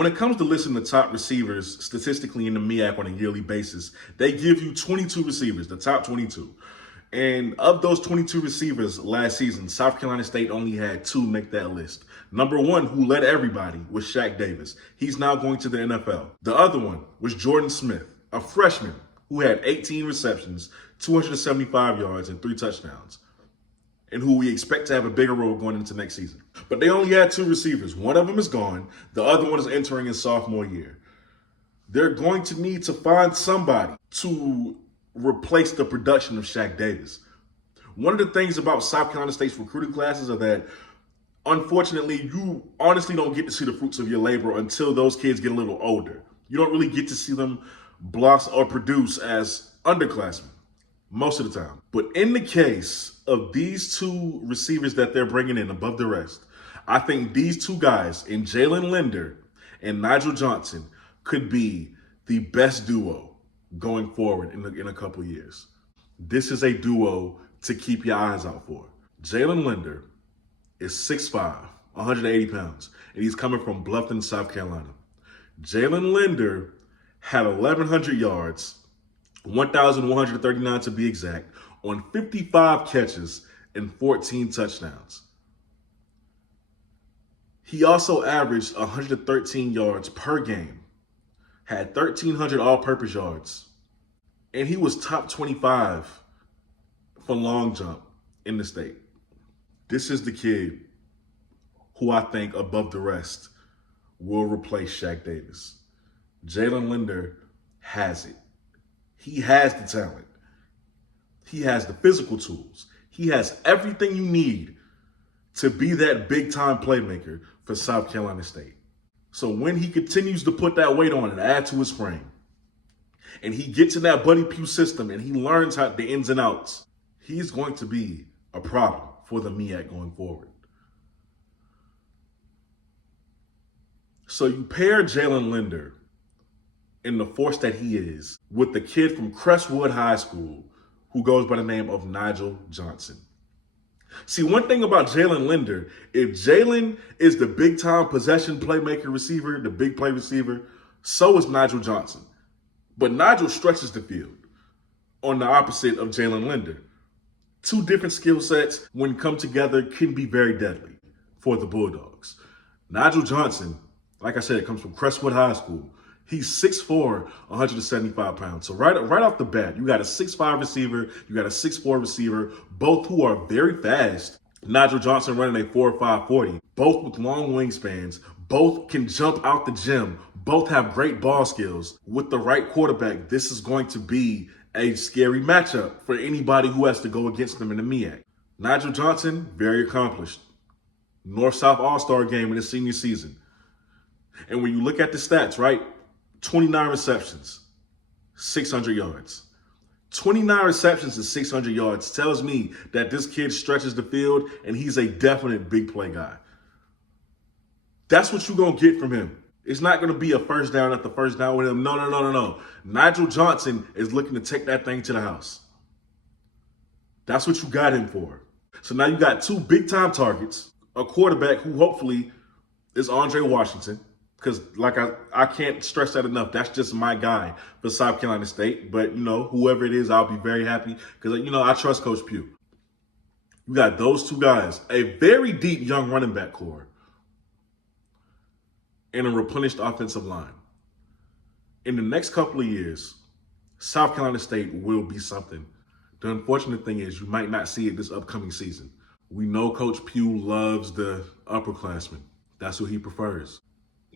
When it comes to listing the top receivers statistically in the MEAC on a yearly basis, they give you 22 receivers, the top 22. And of those 22 receivers last season, South Carolina State only had 2 make that list. Number 1, who led everybody, was Shaq Davis. He's now going to the NFL. The other one was Jordan Smith, a freshman who had 18 receptions, 275 yards, and 3 touchdowns, and who we expect to have a bigger role going into next season. But they only had 2 receivers. One of them is gone. The other one is entering his sophomore year. They're going to need to find somebody to replace the production of Shaq Davis. One of the things about South Carolina State's recruiting classes are that, unfortunately, you honestly don't get to see the fruits of your labor until those kids get a little older. You don't really get to see them blossom or produce as underclassmen most of the time. But in the case of these 2 receivers that they're bringing in above the rest, I think these 2 guys, in Jalen Linder and Nigel Johnson, could be the best duo going forward in a couple years. This is a duo to keep your eyes out for. Jalen Linder is 6'5", 180 pounds, and he's coming from Bluffton, South Carolina. Jalen Linder had 1,100 yards, 1,139 to be exact, on 55 catches and 14 touchdowns. He also averaged 113 yards per game, had 1,300 all-purpose yards, and he was top 25 for long jump in the state. This is the kid who I think, above the rest, will replace Shaq Davis. Jalen Linder has it. He has the talent. He has the physical tools. He has everything you need to be that big-time playmaker for South Carolina State. So when he continues to put that weight on and add to his frame, and he gets in that Buddy Pugh system and he learns how the ins and outs, he's going to be a problem for the MEAC going forward. So you pair Jalen Linder in the force that he is with the kid from Crestwood High School who goes by the name of Nigel Johnson. See, one thing about Jalen Linder, if Jalen is the big-time possession playmaker receiver, the big play receiver, so is Nigel Johnson. But Nigel stretches the field on the opposite of Jalen Linder. 2 different skill sets, when come together, can be very deadly for the Bulldogs. Nigel Johnson, like I said, comes from Crestwood High School. He's 6'4", 175 pounds. So right off the bat, you got a 6'5" receiver, you got a 6'4" receiver, both who are very fast. Nigel Johnson running a 4.5 40, both with long wingspans, both can jump out the gym, both have great ball skills. With the right quarterback, this is going to be a scary matchup for anybody who has to go against them in the MEAC. Nigel Johnson, very accomplished. North-South All-Star game in his senior season. And when you look at the stats, right? 29 receptions, 600 yards. 29 receptions and 600 yards tells me that this kid stretches the field and he's a definite big play guy. That's what you're going to get from him. It's not going to be a first down after first down with him. No. Nigel Johnson is looking to take that thing to the house. That's what you got him for. So now you got 2 big-time targets, a quarterback who hopefully is Andre Washington, because like I can't stress that enough. That's just my guy for South Carolina State. But, whoever it is, I'll be very happy because, I trust Coach Pugh. You got those 2 guys, a very deep young running back core, and a replenished offensive line. In the next couple of years, South Carolina State will be something. The unfortunate thing is you might not see it this upcoming season. We know Coach Pugh loves the upperclassmen. That's who he prefers.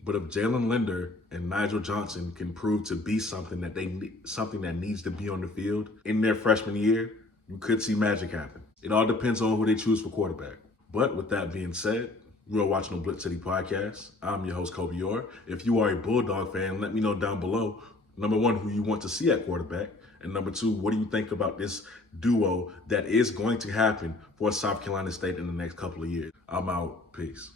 But if Jalen Linder and Nigel Johnson can prove to be something that needs to be on the field in their freshman year, you could see magic happen. It all depends on who they choose for quarterback. But with that being said, you are watching the BlitzCity Podcast. I'm your host, Kobe Orr. If you are a Bulldog fan, let me know down below, number 1, who you want to see at quarterback, and number 2, what do you think about this duo that is going to happen for South Carolina State in the next couple of years? I'm out. Peace.